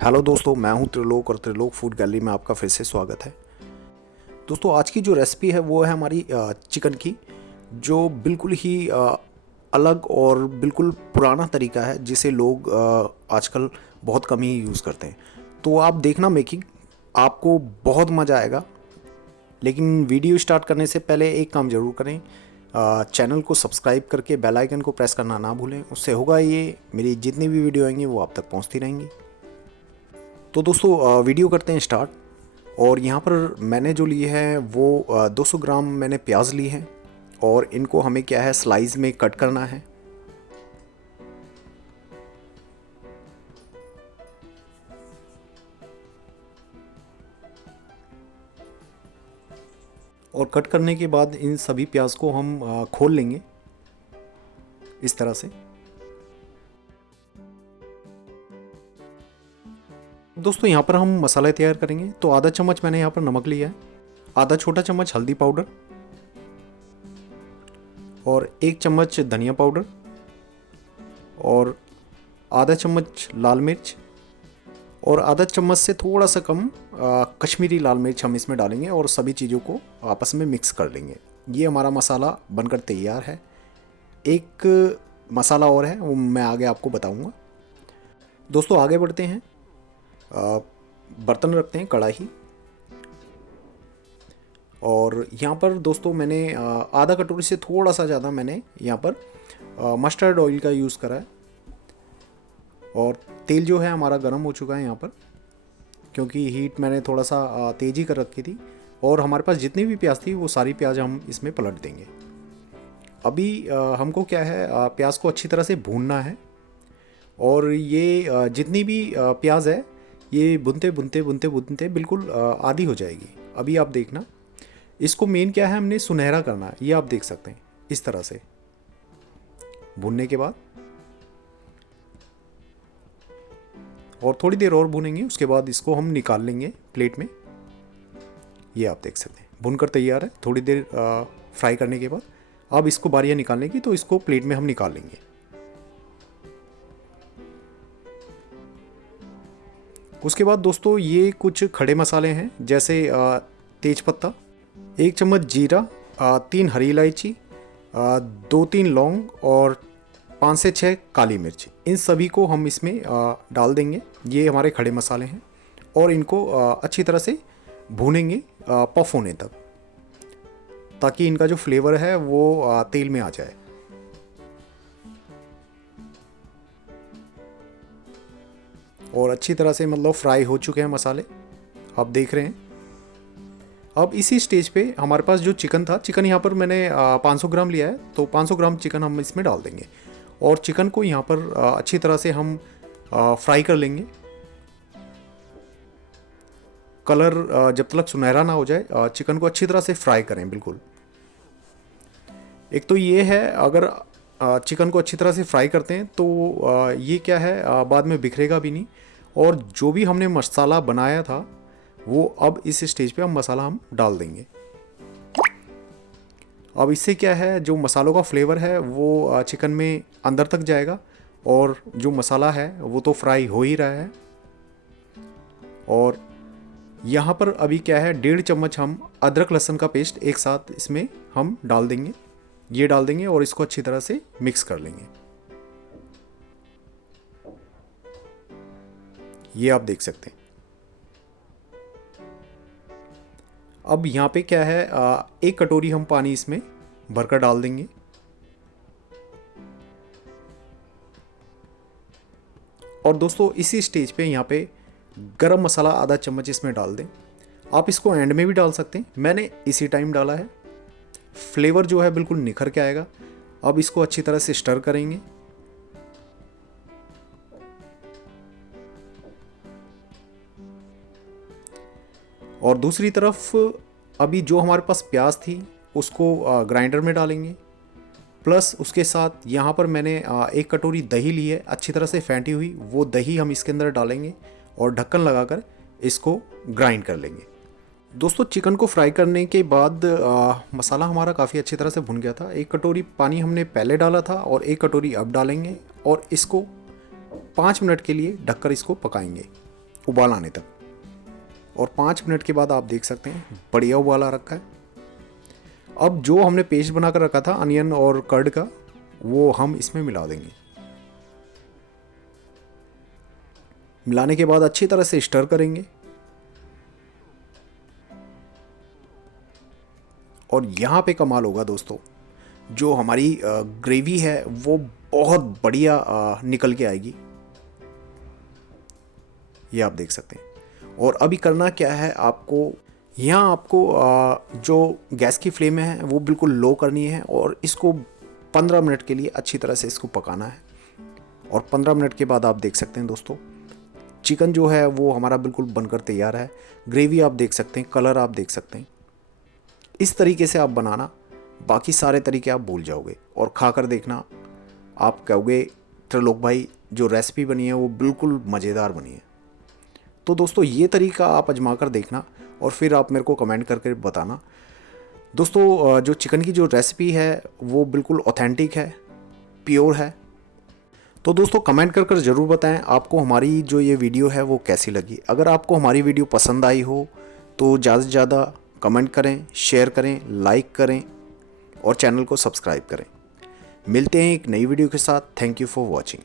Hello दोस्तों, मैं हूं त्रिलोक और त्रिलोक फूड गैलरी में आपका फिर से स्वागत है। दोस्तों, आज की जो रेसिपी है वो है हमारी चिकन की, जो बिल्कुल ही अलग और बिल्कुल पुराना तरीका है जिसे लोग आजकल बहुत कम ही यूज़ करते हैं। तो आप देखना मेकिंग, आपको बहुत मज़ा आएगा। लेकिन वीडियो स्टार्ट करने से पहले एक काम ज़रूर करें, चैनल को सब्सक्राइब करके बेल आइकन को प्रेस करना ना भूलें। उससे होगा ये, मेरी जितनी भी वीडियो आएंगी वो आप तक पहुंचती रहेंगी। तो दोस्तों, वीडियो करते हैं स्टार्ट। और यहाँ पर मैंने जो लिए हैं वो 200 ग्राम मैंने प्याज ली हैं और इनको हमें क्या है स्लाइस में कट करना है। और कट करने के बाद इन सभी प्याज को हम खोल लेंगे इस तरह से। दोस्तों, यहाँ पर हम मसाला तैयार करेंगे। तो आधा चम्मच मैंने यहाँ पर नमक लिया है, आधा छोटा चम्मच हल्दी पाउडर और 1 चम्मच धनिया पाउडर और आधा चम्मच लाल मिर्च और आधा चम्मच से थोड़ा सा कम कश्मीरी लाल मिर्च हम इसमें डालेंगे और सभी चीज़ों को आपस में मिक्स कर लेंगे। ये हमारा मसाला बनकर तैयार है। एक मसाला और है, वो मैं आगे आपको बताऊंगा। दोस्तों, आगे बढ़ते हैं। बर्तन रखते हैं, कढ़ाई। और यहाँ पर दोस्तों मैंने आधा कटोरी से थोड़ा सा ज़्यादा मैंने यहाँ पर मस्टर्ड ऑयल का यूज़ करा है। और तेल जो है हमारा गर्म हो चुका है यहाँ पर, क्योंकि हीट मैंने थोड़ा सा तेज़ी कर रखी थी। और हमारे पास जितनी भी प्याज थी वो सारी प्याज हम इसमें पलट देंगे। अभी हमको क्या है, प्याज को अच्छी तरह से भूनना है। और ये जितनी भी प्याज है ये भुनते भुनते भुनते भुनते बिल्कुल आधी हो जाएगी। अभी आप देखना, इसको मेन क्या है, हमने सुनहरा करना है। ये आप देख सकते हैं इस तरह से भूनने के बाद। और थोड़ी देर और भूनेंगे, उसके बाद इसको हम निकाल लेंगे प्लेट में। ये आप देख सकते हैं भूनकर तैयार है। थोड़ी देर फ्राई करने के बाद अब इसको बारियां निकालने की, तो इसको प्लेट में हम निकाल लेंगे। उसके बाद दोस्तों ये कुछ खड़े मसाले हैं, जैसे तेज पत्ता, 1 चम्मच जीरा, 3 हरी इलायची, 2-3 लौंग और 5 से 6 काली मिर्च। इन सभी को हम इसमें डाल देंगे। ये हमारे खड़े मसाले हैं और इनको अच्छी तरह से भूनेंगे पफ होने तक, ताकि इनका जो फ्लेवर है वो तेल में आ जाए। और अच्छी तरह से मतलब फ्राई हो चुके हैं मसाले, आप देख रहे हैं। अब इसी स्टेज पे हमारे पास जो चिकन था, चिकन यहाँ पर मैंने 500 ग्राम लिया है, तो 500 ग्राम चिकन हम इसमें डाल देंगे। और चिकन को यहाँ पर अच्छी तरह से हम फ्राई कर लेंगे। कलर जब तक सुनहरा ना हो जाए, चिकन को अच्छी तरह से फ्राई करें बिल्कुल। एक तो ये है, अगर चिकन को अच्छी तरह से फ्राई करते हैं तो ये क्या है, बाद में बिखरेगा भी नहीं। और जो भी हमने मसाला बनाया था वो अब इस स्टेज पे हम मसाला हम डाल देंगे। अब इससे क्या है, जो मसालों का फ्लेवर है वो चिकन में अंदर तक जाएगा। और जो मसाला है वो तो फ्राई हो ही रहा है। और यहाँ पर अभी क्या है, 1.5 चम्मच हम अदरक लहसुन का पेस्ट एक साथ इसमें हम डाल देंगे। ये डाल देंगे और इसको अच्छी तरह से मिक्स कर लेंगे। ये आप देख सकते हैं। अब यहाँ पे क्या है, 1 कटोरी हम पानी इसमें भरकर डाल देंगे। और दोस्तों इसी स्टेज पे यहाँ पे गरम मसाला आधा चम्मच इसमें डाल दें। आप इसको एंड में भी डाल सकते हैं, मैंने इसी टाइम डाला है। फ्लेवर जो है बिल्कुल निखर के आएगा। अब इसको अच्छी तरह से स्टर करेंगे। और दूसरी तरफ अभी जो हमारे पास प्याज थी उसको ग्राइंडर में डालेंगे। प्लस उसके साथ यहाँ पर मैंने 1 कटोरी दही ली है, अच्छी तरह से फेंटी हुई। वो दही हम इसके अंदर डालेंगे और ढक्कन लगाकर इसको ग्राइंड कर लेंगे। दोस्तों, चिकन को फ्राई करने के बाद मसाला हमारा काफ़ी अच्छी तरह से भुन गया था। 1 कटोरी पानी हमने पहले डाला था और 1 कटोरी अब डालेंगे और इसको 5 मिनट के लिए ढककर इसको पकाएंगे। उबाल आने तक। और 5 मिनट के बाद आप देख सकते हैं बढ़िया उबाल आ रखा है। अब जो हमने पेस्ट बनाकर रखा था अनियन और कर्ड का, वो हम इसमें मिला देंगे। मिलाने के बाद अच्छी तरह से स्टर करेंगे। और यहाँ पे कमाल होगा दोस्तों, जो हमारी ग्रेवी है वो बहुत बढ़िया निकल के आएगी। ये आप देख सकते हैं। और अभी करना क्या है, आपको यहाँ जो गैस की फ्लेम है वो बिल्कुल लो करनी है और इसको 15 मिनट के लिए अच्छी तरह से इसको पकाना है। और 15 मिनट के बाद आप देख सकते हैं दोस्तों, चिकन जो है वो हमारा बिल्कुल बनकर तैयार है। ग्रेवी आप देख सकते हैं, कलर आप देख सकते हैं। इस तरीके से आप बनाना, बाकी सारे तरीके आप भूल जाओगे और खाकर देखना, आप कहोगे त्रिलोक भाई जो रेसिपी बनी है वो बिल्कुल मज़ेदार बनी है। तो दोस्तों ये तरीका आप आजमा कर देखना और फिर आप मेरे को कमेंट करके बताना। दोस्तों जो चिकन की जो रेसिपी है वो बिल्कुल ऑथेंटिक है, प्योर है। तो दोस्तों कमेंट कर ज़रूर बताएं आपको हमारी जो ये वीडियो है वो कैसी लगी। अगर आपको हमारी वीडियो पसंद आई हो तो ज़्यादा से ज़्यादा कमेंट करें, शेयर करें, लाइक करें और चैनल को सब्सक्राइब करें। मिलते हैं एक नई वीडियो के साथ। Thank you for watching.